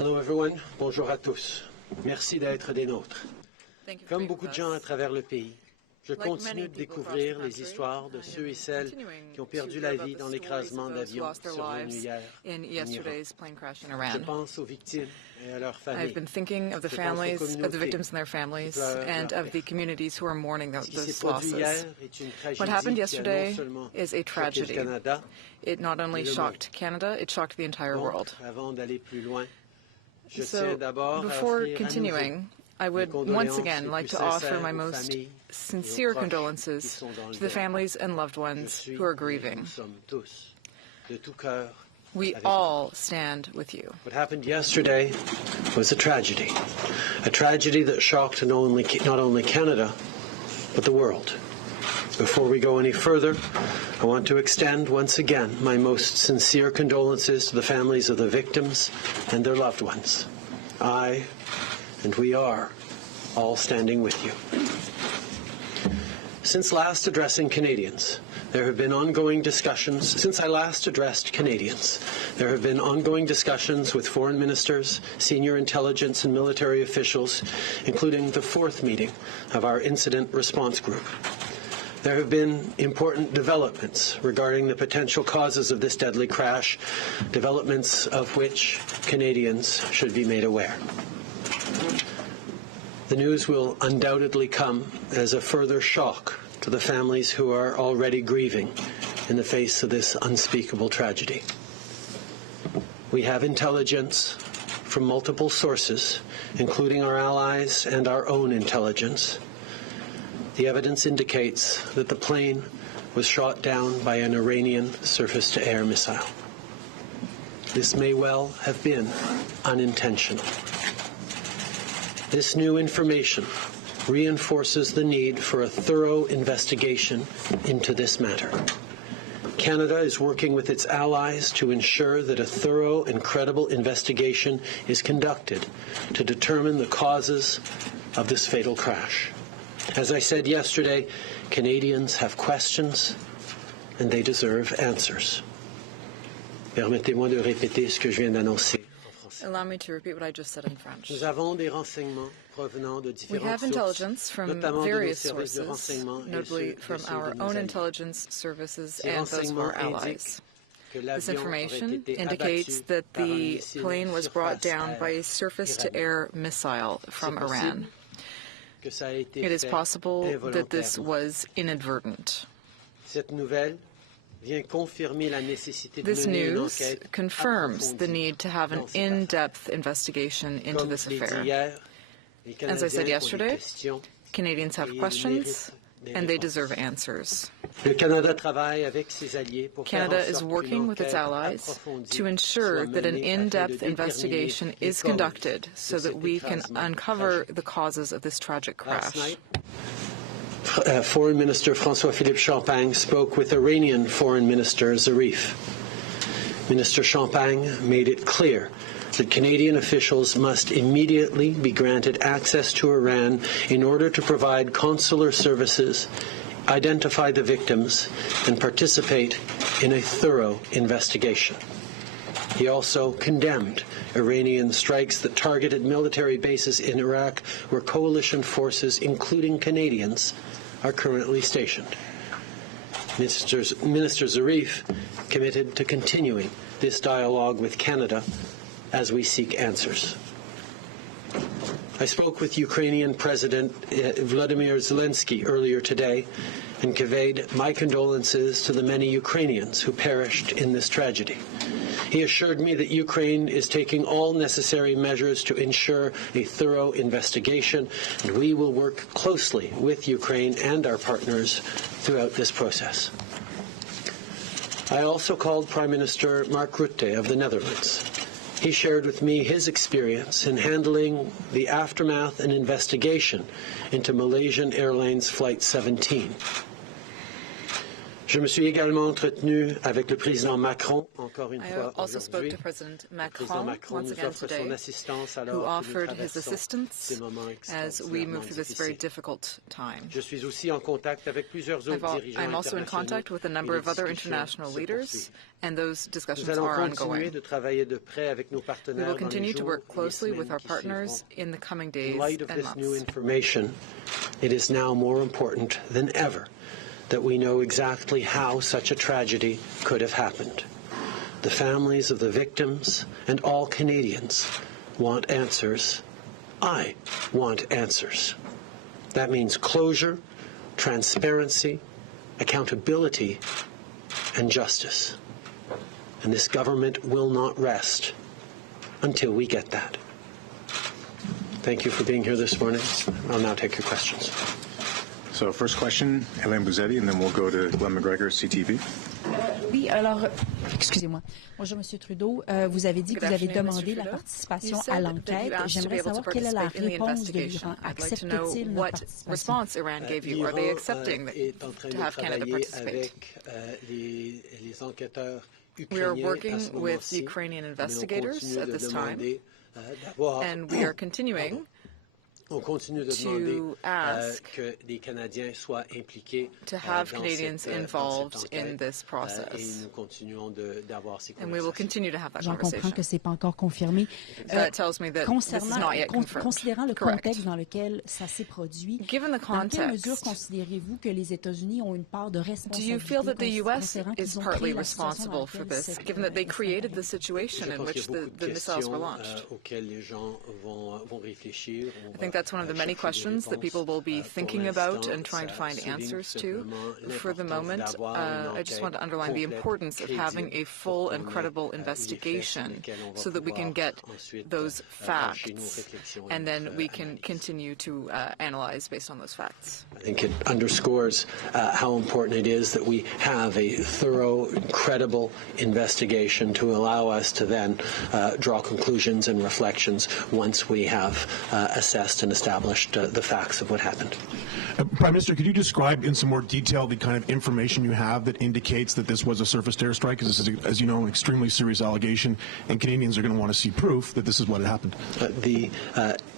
Hello everyone, bonjour à tous. Merci d'être des nôtres. Comme beaucoup de gens à travers le pays, je continue de découvrir les histoires de ceux et celles qui ont perdu la vie dans l'écrasement d'avions survenu hier en Iran. Je pense aux victimes et à leurs familles. I've been thinking of the families, of the victims and their families, and of the communities who are mourning those losses. What happened yesterday is a tragedy. It not only shocked Canada, it shocked the entire world. So, before continuing, I would once again like to offer my most sincere condolences to the families and loved ones who are grieving. We all stand with you. What happened yesterday was a tragedy that shocked not only Canada, but the world. Before we go any further, I want to extend once again my most sincere condolences to the families of the victims and their loved ones. I, and we are, all standing with you. Since last addressing Canadians, there have been ongoing discussions. Since I last addressed Canadians, there have been ongoing discussions with foreign ministers, senior intelligence and military officials, including the fourth meeting of our incident response group. There have been important developments regarding the potential causes of this deadly crash, developments of which Canadians should be made aware. The news will undoubtedly come as a further shock to the families who are already grieving in the face of this unspeakable tragedy. We have intelligence from multiple sources, including our allies and our own intelligence. The evidence indicates that the plane was shot down by an Iranian surface-to-air missile. This may well have been unintentional. This new information reinforces the need for a thorough investigation into this matter. Canada is working with its allies to ensure that a thorough and credible investigation is conducted to determine the causes of this fatal crash. As I said yesterday, Canadians have questions and they deserve answers. Permettez-moi de répéter ce que je viens d'annoncer. Allow me to repeat what I just said in French. Nous avons des renseignements provenant de We have différentes intelligence sources, from notamment de nos various services de sources, renseignement et notably ceux from de our nos own alliés. intelligence services Ces and those of our renseignements allies. que This l'avion information aurait été indicates abattu that par un the missile plane was brought down by a surface-air surface-to-air missile from C'est possible Iran. que ça a été It is fait possible that this involontairement. was inadvertent. Cette nouvelle vient confirmer la nécessité de This mener une news enquête confirms the approfondie need to have an dans cette in-depth investigation into Comme this je l'ai dit affair. hier, les As I said Canadiens ont des yesterday, questions. Canadians have Et ils questions, méritent des and they réponses. deserve answers. Le Canada travaille avec ses alliés pour faire Canada en is sorte working qu'une with its enquête allies approfondie to ensure soit that an menée afin de in-depth déterminer investigation les is causes conducted de so that cet we can écrasement uncover tragique. the causes of this tragic Last crash. night, Foreign Minister François-Philippe Champagne spoke with Iranian Foreign Minister Zarif. Minister Champagne made it clear that Canadian officials must immediately be granted access to Iran in order to provide consular services, identify the victims, and participate in a thorough investigation. He also condemned Iranian strikes that targeted military bases in Iraq where coalition forces, including Canadians, are currently stationed. Minister Zarif committed to continuing this dialogue with Canada as we seek answers. I spoke with Ukrainian President Vladimir Zelensky earlier today and conveyed my condolences to the many Ukrainians who perished in this tragedy. He assured me that Ukraine is taking all necessary measures to ensure a thorough investigation, and we will work closely with Ukraine and our partners throughout this process. I also called Prime Minister Mark Rutte of the Netherlands. He shared with me his experience in handling the aftermath and investigation into Malaysian Airlines Flight 17. Je me suis également entretenu avec le président Macron, encore une fois also spoke aujourd'hui. to President Le président Macron Macron once nous again offre son today, assistance who alors que nous offered his traversons assistance ces moments as we move extraordinairement through this very difficiles. difficult time. Je suis aussi en contact avec plusieurs autres dirigeants I'm also in contact with a number of other international leaders, and those discussions Nous allons are continuer ongoing. de travailler de près avec nos We partenaires will dans les continue to jours work et les closely with semaines our qui partners suivront. in the coming In days light of and this new months. information, it is now more important than ever that we know exactly how such a tragedy could have happened. The families of the victims and all Canadians want answers. I want answers. That means closure, transparency, accountability, and justice. And this government will not rest until we get that. Thank you for being here this morning. I'll now take your questions. So first question, Hélène Bouzetti, and then we'll go to Glenn McGregor, CTV. Oui, alors, excusez-moi. Bonjour, M. Trudeau. Vous avez dit que vous avez demandé la participation à l'enquête. J'aimerais savoir quelle est la réponse de l'Iran. Accepte-t-il notre participation? L'Iran est en train de travailler avec les enquêteurs We are ukrainiens à working ce with moment-ci. Ukrainian Mais on investigators continue at de this time, demander d'avoir and we are continuing on continue de demander to ask que les Canadiens soient impliqués to have dans Canadians cette involved enquête, in this et process. nous continuons d'avoir ces And we will conversations. continue to have that J'en comprends conversation. que ce n'est pas encore confirmé. That tells me that this is not yet confirmed. Considérant le Correct. contexte dans lequel ça s'est produit, Given the dans quelle mesure context, considérez-vous que les États-Unis ont une part de do you responsabilité feel that the U.S. considérant is qu'ils ont partly créé la situation dans responsible for laquelle this, cette given that they created the Je situation in pense which qu'il y a beaucoup the de missiles questions were launched? auxquelles les gens vont réfléchir. I think that's one of the many questions that people will be thinking about and trying to find answers to. For the moment, I just want to underline the importance of having a full and credible investigation so that we can get those facts and then we can continue to analyze based on those facts. I think it underscores how important it is that we have a thorough, credible investigation to allow us to then draw conclusions and reflections once we have assessed and established the facts of what happened. Prime Minister, could you describe in some more detail the kind of information you have that indicates that this was a surface-to-air strike? Because this is, as you know, an extremely serious allegation, and Canadians are going to want to see proof that this is what had happened. The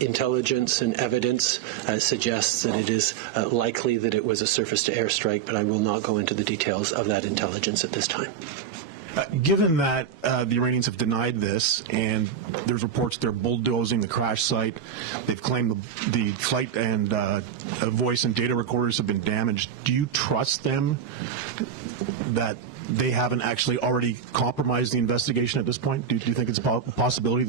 intelligence and evidence suggests that it is likely that it was a surface-to-air strike, but I will not go into the details of that intelligence at this time. Given that the Iranians have denied this, and there's reports they're bulldozing the crash site, they've claimed the flight and voice and data recorders have been damaged. Do you trust them that they haven't actually already compromised the investigation at this point? Do you think it's a possibility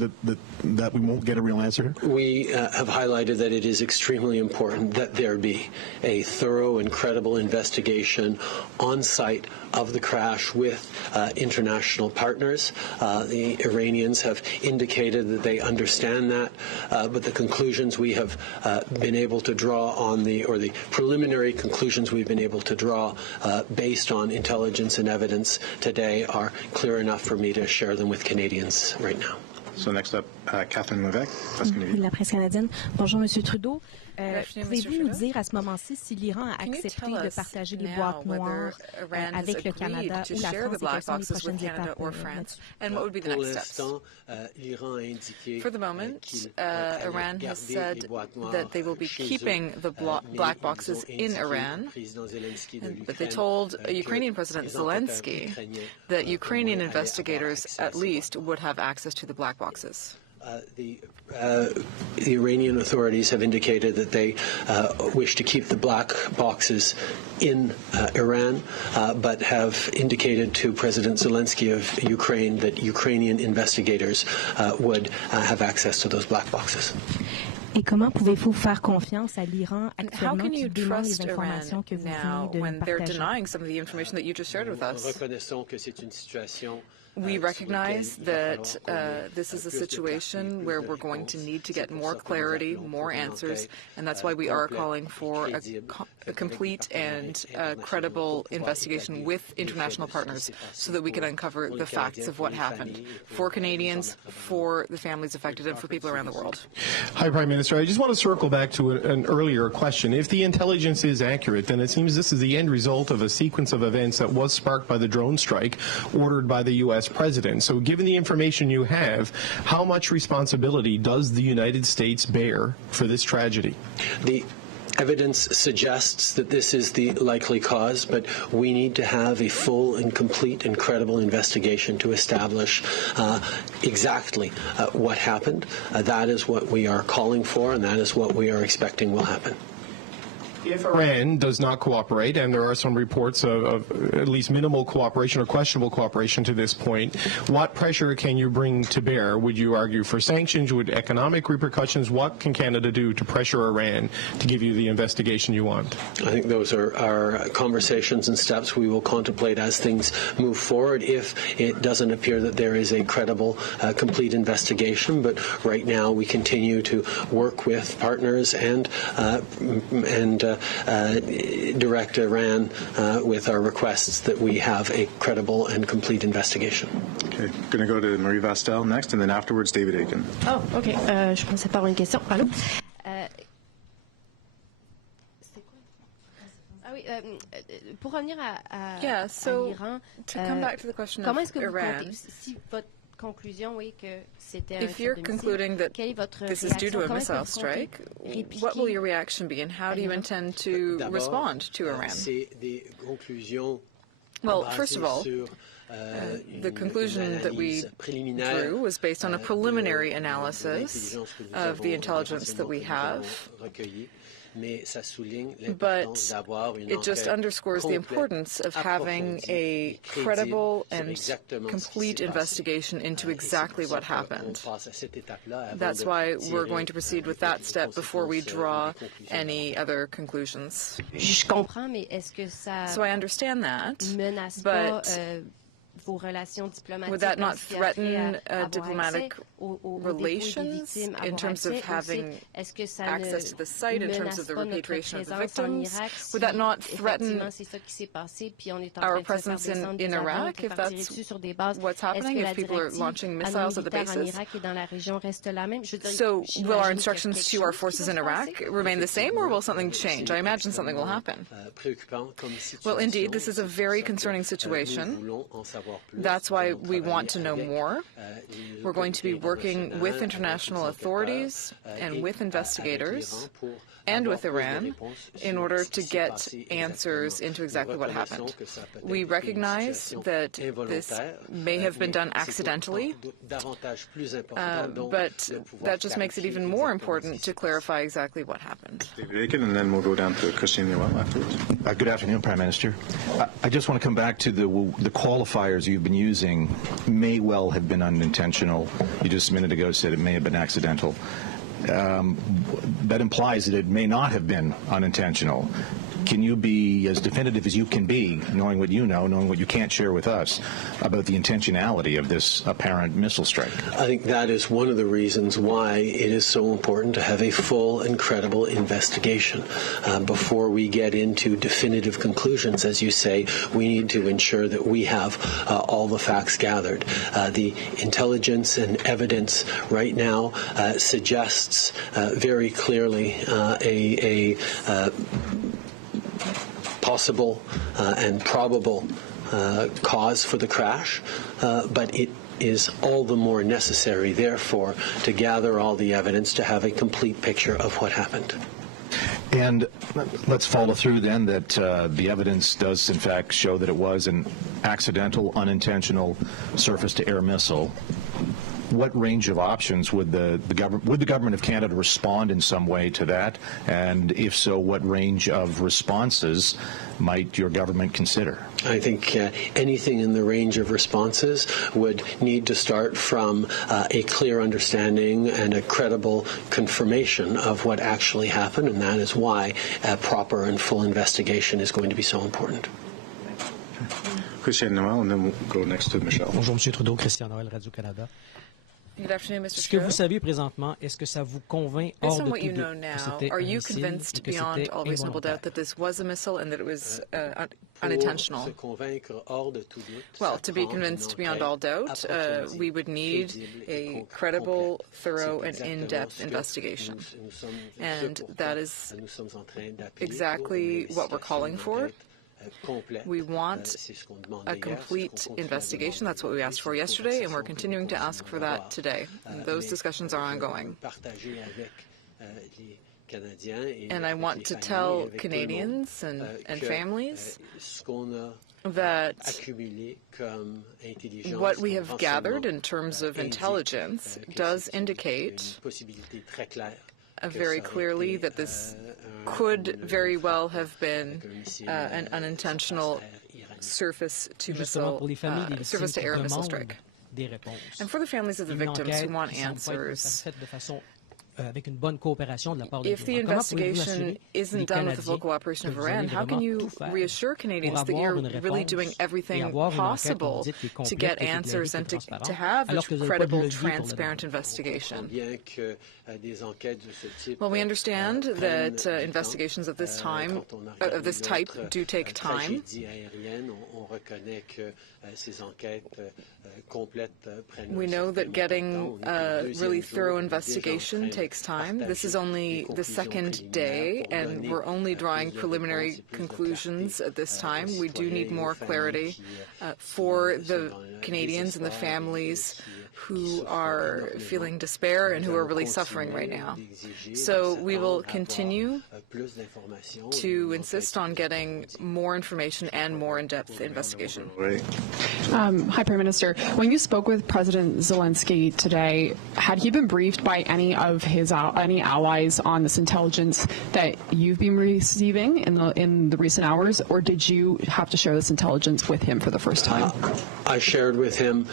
that we won't get a real answer here? We have highlighted that it is extremely important that there be a thorough and credible investigation on site of the crash with international partners. The Iranians have indicated that they understand that, but the conclusions we have been able to draw on the preliminary conclusions we've been able to draw based on intelligence and evidence today are clear enough for me to share them with Canadians right now. So next up, Catherine Levesque, Presse Canadienne. La presse canadienne. Bonjour, M. Trudeau. afternoon, Pouvez-vous Mr. nous Trudeau. dire à ce moment-ci si l'Iran a Can you accepté tell de us partager les now boîtes whether noires Iran has avec le agreed Canada to ou la share the France et black quelles sont les boxes with prochaines Canada étapes or là-dessus? France, and what would be the Pour next steps? l'instant, l'Iran a indiqué For the moment, qu'il Iran has allait said garder les boîtes noires that they will be chez keeping eux, the mais black ils boxes ont in indiqué Iran, au président Zelensky de but they l'Ukraine, told que Ukrainian President les enquêteurs Zelensky ukrainiens, that Ukrainian allaient avoir investigators accès à at ces least boîtes. would have access to the black boxes. The Iranian authorities have indicated that they wish to keep the black boxes in Iran, but have indicated to President Zelensky of Ukraine that Ukrainian investigators would have access to those black boxes. Et comment pouvez-vous faire confiance à l'Iran And how actuellement can qui you dément les trust Iran informations que vous now venez de when nous they're partager? denying some of the information that you just shared with us? Reconnaissons que c'est une situation We recognize that this is a situation where we're going to need to get more clarity, more answers, and that's why we are calling for a complete and credible investigation with international partners so that we can uncover the facts of what happened for Canadians, for the families affected, and for people around the world. Hi, Prime Minister. Minister, I just want to circle back to an earlier question. If the intelligence is accurate, then it seems this is the end result of a sequence of events that was sparked by the drone strike ordered by the U.S. President. So given the information you have, how much responsibility does the United States bear for this tragedy? The evidence suggests that this is the likely cause, but we need to have a full and complete and credible investigation to establish exactly what happened. That is what we are calling for, and that is what we are expecting will happen. If Iran does not cooperate, and there are some reports of at least minimal cooperation or questionable cooperation to this point, what pressure can you bring to bear? Would you argue for sanctions? Would economic repercussions? What can Canada do to pressure Iran to give you the investigation you want? I think those are conversations and steps we will contemplate as things move forward if it doesn't appear that there is a credible, complete investigation. But right now we continue to work with partners and direct Iran with our requests that we have a credible and complete investigation. Okay, going to go to Marie Vastel next, and then afterwards David Aiken. Oh, ok. Je pensais pas avoir une question. Allô? Pour revenir à l'Iran, comment est-ce que vous comptez, si votre conclusion, oui, que c'était if you're concluding that this is due to a missile strike, what will your reaction be, and how do you intend to respond to Iran? Well, first of all, the conclusion that we drew was based on a preliminary analysis of the intelligence that we have. But it just underscores the importance of having a credible and complete investigation into exactly what happened. That's why we're going to proceed with that step before we draw any other conclusions. So I understand that, but would that not threaten diplomatic relations in terms of having access to the site, in terms of the repatriation of the victims? Would that not threaten our presence in Iraq if that's what's happening, if people are launching missiles at the bases? So will our instructions to our forces in Iraq remain the same, or will something change? I imagine something will happen. Well, indeed, this is a very concerning situation. That's why we want to know more. We're going to be working with international authorities and with investigators and with Iran in order to get answers into exactly what happened. We recognize that this may have been done accidentally, but that just makes it even more important to clarify exactly what happened. David Aiken, and then we'll go down to Christian Noel afterwards. Good afternoon, Prime Minister. I just want to come back to the qualifiers you've been using may well have been unintentional. You just a minute ago said it may have been accidental. That implies that it may not have been unintentional. Can you be as definitive as you can be, knowing what you know, knowing what you can't share with us, about the intentionality of this apparent missile strike? I think that is one of the reasons why it is so important to have a full and credible investigation. Before we get into definitive conclusions, as you say, we need to ensure that we have all the facts gathered. The intelligence and evidence right now suggests very clearly a possible and probable cause for the crash, but it is all the more necessary, therefore, to gather all the evidence to have a complete picture of what happened. And let's follow through then that the evidence does in fact show that it was an accidental, unintentional surface-to-air missile. What range of options would the government of Canada respond in some way to that? And if so, what range of responses might your government consider? I think anything in the range of responses would need to start from a clear understanding and a credible confirmation of what actually happened, and that is why a proper and full investigation is going to be so important. Christian Noel, and then we'll go next to Michelle. Bonjour, Monsieur Trudeau. Christian Noel, Radio-Canada. Good afternoon, Mr. Ce que vous savez présentement, est-ce que ça vous convainc hors de tout doute que c'était are you un missile convinced et que beyond c'était all reasonable doubt that involontaire? this was a missile and that it was unintentional? Well, to be convinced beyond all doubt, we would need a credible, thorough, and in-depth investigation. And that is exactly what we're calling for. We want a complete investigation. That's what we asked for yesterday, and we're continuing to ask for that today. Those discussions are ongoing. And I want to tell Canadians and families that what we have gathered in terms of intelligence does indicate very clearly that this could very well have been an unintentional surface-to-air missile strike. And for the families of the victims who want answers, if the investigation isn't done with the full cooperation of Iran, how can you reassure Canadians that you're really doing everything possible to get answers and to have a credible, transparent investigation? Well, we understand that investigations of this type do take time. We know that getting a really thorough investigation takes time. This is only the second day, and we're only drawing preliminary conclusions at this time. We do need more clarity for the Canadians and the families who are feeling despair and who are really suffering right now. So we will continue to insist on getting more information and more in-depth investigation. Hi, Prime Minister. When you spoke with President Zelensky today, had he been briefed by any of his any allies on this intelligence that you've been receiving in the recent hours, or did you have to share this intelligence with him for the first time? I shared with him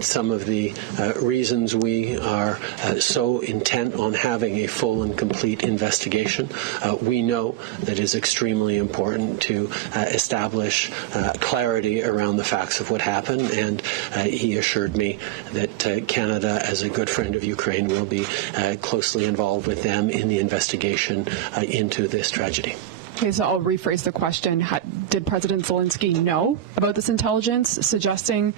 some of the reasons we are so intent on having a full and complete investigation. We know that it is extremely important to establish clarity around the facts of what happened, and he assured me that Canada, as a good friend of Ukraine, will be closely involved with them in the investigation into this tragedy. Okay, so I'll rephrase the question. Did President Zelensky know about this intelligence suggesting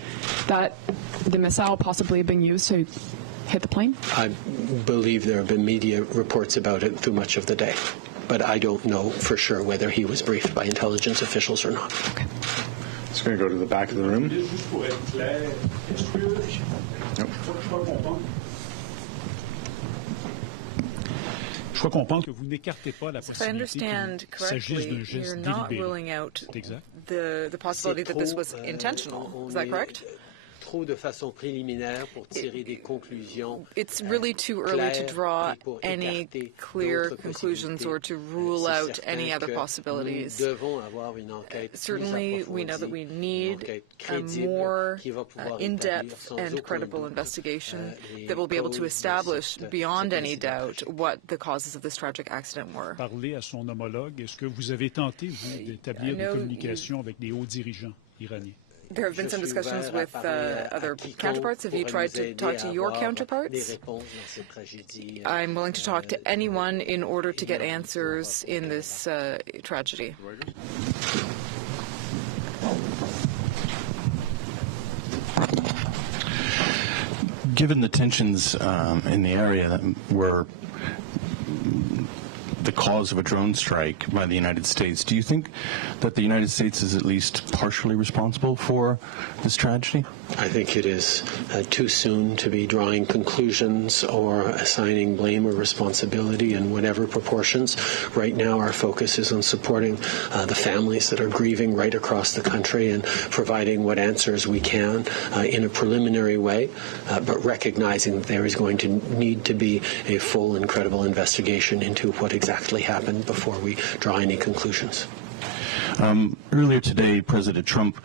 that the missile possibly being used to hit the plane? I believe there have been media reports about it through much of the day, but I don't know for sure whether he was briefed by intelligence officials or not. Okay. Just going to go to the back of the room. Nope. If I understand correctly, you're not ruling out the possibility that this was intentional. Is that correct? It's really too early to draw any clear conclusions or to rule out any other possibilities. Certainly, we know that we need a more in-depth and credible investigation that will be able to establish beyond any doubt what the causes of this tragic accident were. There have been some discussions with other counterparts. Have you tried to talk to your counterparts? I'm willing to talk to anyone in order to get answers in this tragedy. Given the tensions in the area that were the cause of a drone strike by the United States, do you think that the United States is at least partially responsible for this tragedy? I think it is too soon to be drawing conclusions or assigning blame or responsibility in whatever proportions. Right now, our focus is on supporting the families that are grieving right across the country and providing what answers we can in a preliminary way, but recognizing that there is going to need to be a full and credible investigation into what exactly happened before we draw any conclusions. Earlier today, President Trump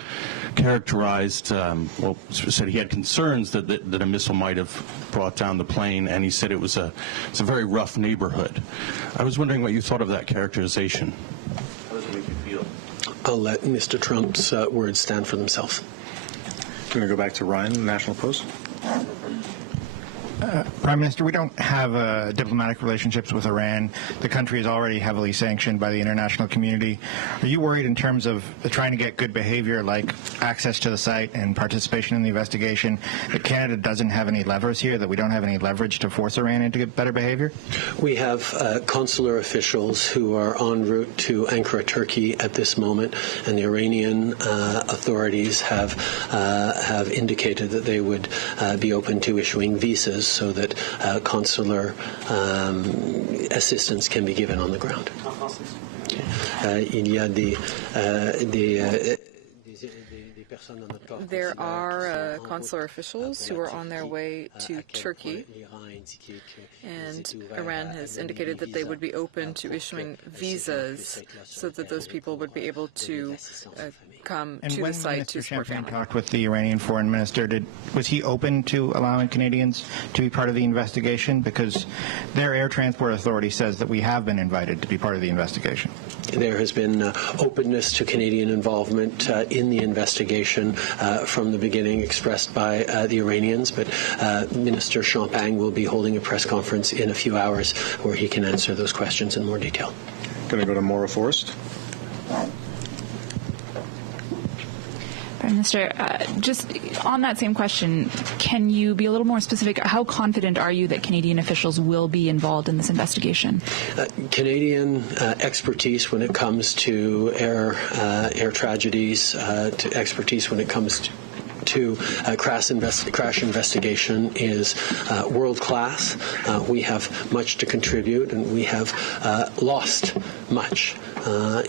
characterized, said he had concerns that a missile might have brought down the plane, and he said it's a very rough neighborhood. I was wondering what you thought of that characterization. How does it make you feel? I'll let Mr. Trump's words stand for themselves. I'm going to go back to Ryan, National Post. Prime Minister, we don't have diplomatic relationships with Iran. The country is already heavily sanctioned by the international community. Are you worried in terms of trying to get good behavior like access to the site and participation in the investigation that Canada doesn't have any levers here, that we don't have any leverage to force Iran into better behavior? We have consular officials who are en route to Ankara, Turkey at this moment, and the Iranian authorities have indicated that they would be open to issuing visas so that consular assistance can be given on the ground. There are consular officials who are on their way to Turkey, and Iran has indicated that they would be open to issuing visas so that those people would be able to come to the site to support family. And when Mr. Champagne talked with the Iranian foreign minister, was he open to allowing Canadians to be part of the investigation? Because their air transport authority says that we have been invited to be part of the investigation. There has been openness to Canadian involvement in the investigation from the beginning, expressed by the Iranians, but Minister Champagne will be holding a press conference in a few hours where he can answer those questions in more detail. Going to go to Maura Forrest. Prime Minister, just on that same question, can you be a little more specific? How confident are you that Canadian officials will be involved in this investigation? Canadian expertise when it comes to air tragedies, to expertise when it comes to crash investigation is world-class. We have much to contribute, and we have lost much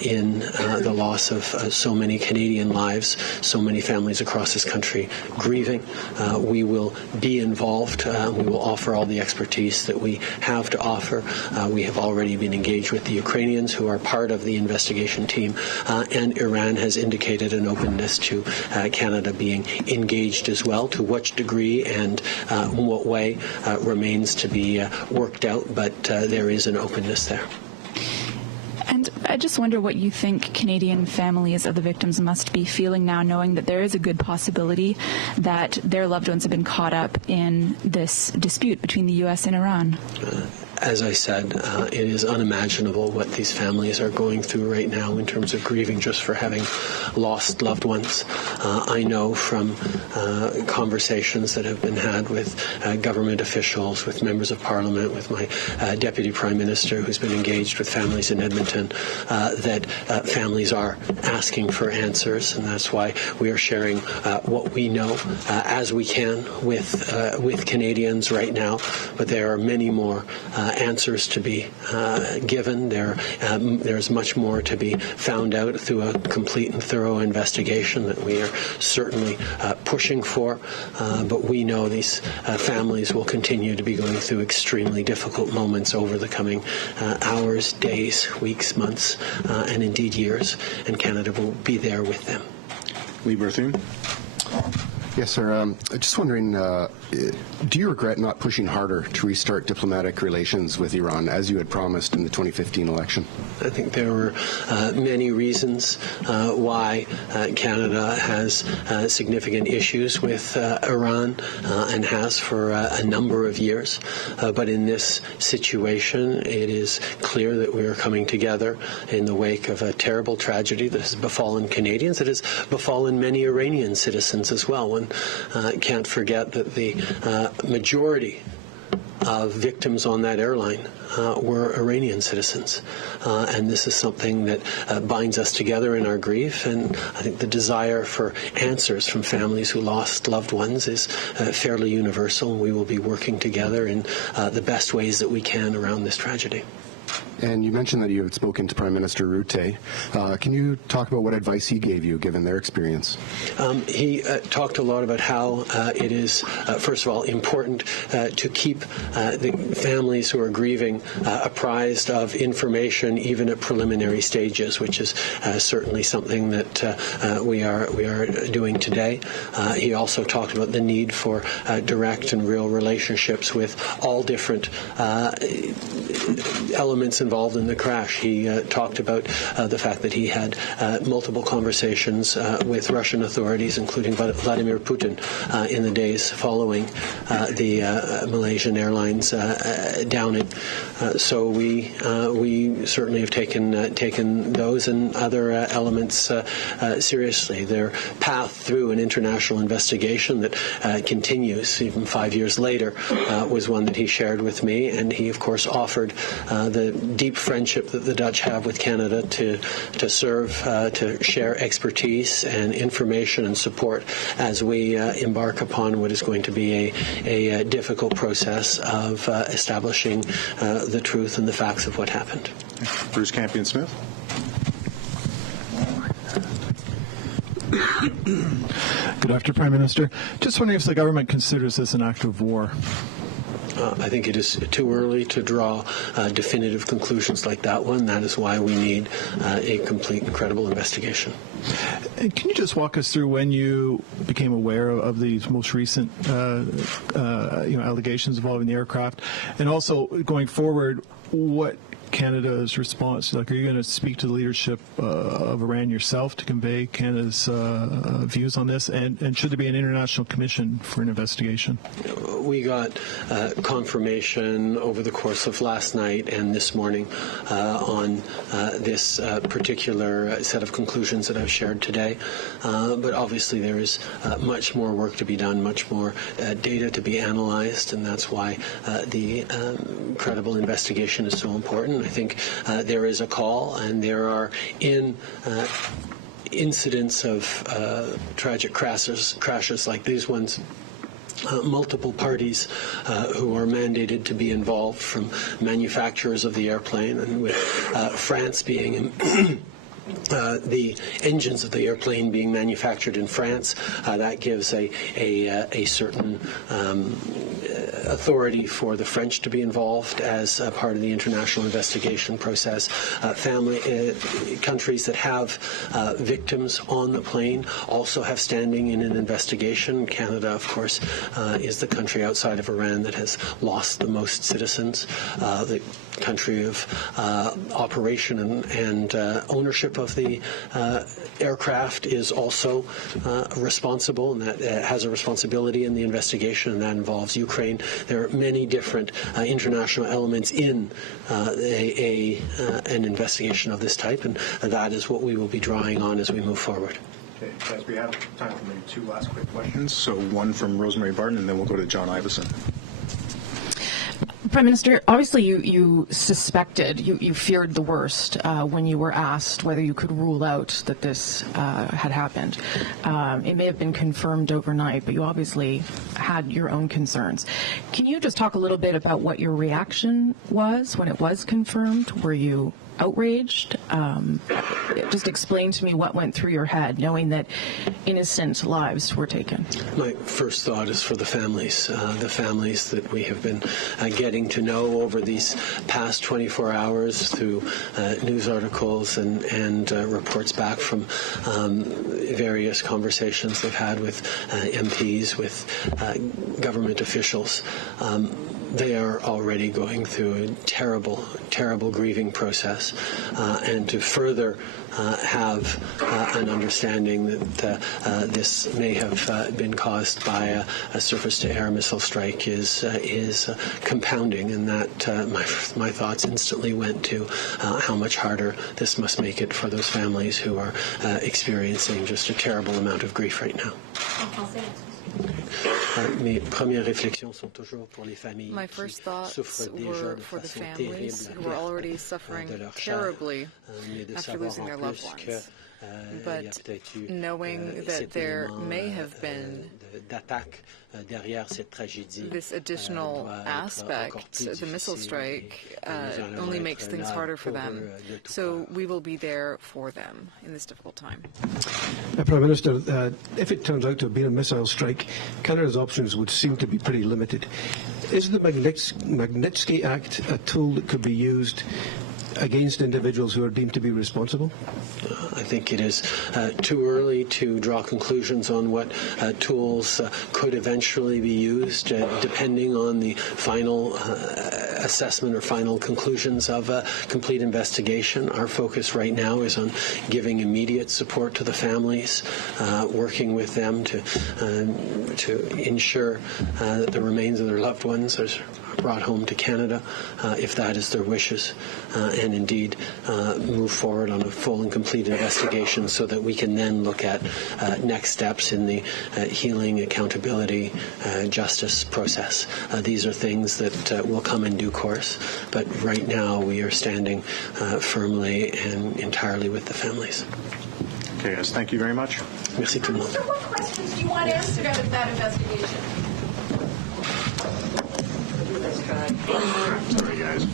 in the loss of so many Canadian lives, so many families across this country grieving. We will be involved. We will offer all the expertise that we have to offer. We have already been engaged with the Ukrainians, who are part of the investigation team, and Iran has indicated an openness to Canada being engaged as well. To which degree and in what way remains to be worked out, but there is an openness there. And I just wonder what you think Canadian families of the victims must be feeling now, knowing that there is a good possibility that their loved ones have been caught up in this dispute between the U.S. and Iran. As I said, it is unimaginable what these families are going through right now in terms of grieving just for having lost loved ones. I know from conversations that have been had with government officials, with members of Parliament, with my Deputy Prime Minister who's been engaged with families in Edmonton, that families are asking for answers, and that's why we are sharing what we know as we can with Canadians right now. But there are many more answers to be given. There's much more to be found out through a complete and thorough investigation that we are certainly pushing for. But we know these families will continue to be going through extremely difficult moments over the coming hours, days, weeks, months, and indeed years, and Canada will be there with them. Lee Berthune. Yes, sir. Just wondering, do you regret not pushing harder to restart diplomatic relations with Iran as you had promised in the 2015 election? I think there were many reasons why Canada has significant issues with Iran and has for a number of years. But in this situation, it is clear that we are coming together in the wake of a terrible tragedy that has befallen Canadians. It has befallen many Iranian citizens as well. One can't forget that the majority of victims on that airline were Iranian citizens. And this is something that binds us together in our grief, and I think the desire for answers from families who lost loved ones is fairly universal. We will be working together in the best ways that we can around this tragedy. And you mentioned that you had spoken to Prime Minister Rutte. Can you talk about what advice he gave you, given their experience? He talked a lot about how it is, first of all, important to keep the families who are grieving apprised of information, even at preliminary stages, which is certainly something that we are doing today. He also talked about the need for direct and real relationships with all different elements elements involved in the crash. He talked about the fact that he had multiple conversations with Russian authorities, including Vladimir Putin, in the days following the Malaysian Airlines downing. So we certainly have taken those and other elements seriously. Their path through an international investigation that continues even 5 years later was one that he shared with me, and he of course offered the deep friendship that the Dutch have with Canada to serve, to share expertise and information and support as we embark upon what is going to be a difficult process of establishing the truth and the facts of what happened. Bruce Campion-Smith. Good afternoon, Prime Minister. Just wondering if the government considers this an act of war. I think it is too early to draw definitive conclusions like that one. That is why we need a complete and credible investigation. And can you just walk us through when you became aware of these most recent allegations involving the aircraft, and also going forward, what Canada's response? Like, are you going to speak to the leadership of Iran yourself to convey Canada's views on this? And should there be an international commission for an investigation? We got confirmation over the course of last night and this morning on this particular set of conclusions that I've shared today. But obviously there is much more work to be done, much more data to be analyzed, and that's why the credible investigation is so important. I think there is a call, and there are incidents of tragic crashes like these ones, multiple parties who are mandated to be involved, from manufacturers of the airplane, and with France being the engines of the airplane being manufactured in France, that gives a certain authority for the French to be involved as part of the international investigation process. Countries that have victims on the plane also have standing in an investigation. Canada, of course, is the country outside of Iran that has lost the most citizens. The country of operation and ownership of the aircraft is also responsible, and that has a responsibility in the investigation, and that involves Ukraine. There are many different international elements in an investigation of this type, and that is what we will be drawing on as we move forward. Okay, guys, we have time for maybe two last quick questions. So one from Rosemary Barton, and then we'll go to John Iveson. Prime Minister, obviously you suspected, you feared the worst when you were asked whether you could rule out that this had happened. It may have been confirmed overnight, but you obviously had your own concerns. Can you just talk a little bit about what your reaction was when it was confirmed? Were you outraged? Just explain to me what went through your head, knowing that innocent lives were taken. My first thought is for the families that we have been getting to know over these past 24 hours through news articles and reports back from various conversations they've had with MPs, with government officials. They are already going through a terrible, terrible grieving process, and to further have an understanding that this may have been caused by a surface-to-air missile strike is compounding, and that my thoughts instantly went to how much harder this must make it for those families who are experiencing just a terrible amount of grief right now. My first thoughts were for the families who are already suffering terribly after losing their loved ones. But knowing that there may have been this additional aspect, the missile strike, only makes things harder for them. So we will be there for them in this difficult time. Prime Minister, if it turns out to have been a missile strike, Canada's options would seem to be pretty limited. Is the Magnitsky Act a tool that could be used against individuals who are deemed to be responsible? I think it is too early to draw conclusions on what tools could eventually be used, depending on the final assessment or final conclusions of a complete investigation. Our focus right now is on giving immediate support to the families, working with them to ensure that the remains of their loved ones are brought home to Canada, if that is their wishes, and indeed move forward on a full and complete investigation so that we can then look at next steps in the healing, accountability, justice process. These are things that will come in due course, but right now we are standing firmly and entirely with the families. Okay, guys, thank you very much. Merci tout le monde. So what questions do you want answered out of that investigation? Sorry, guys.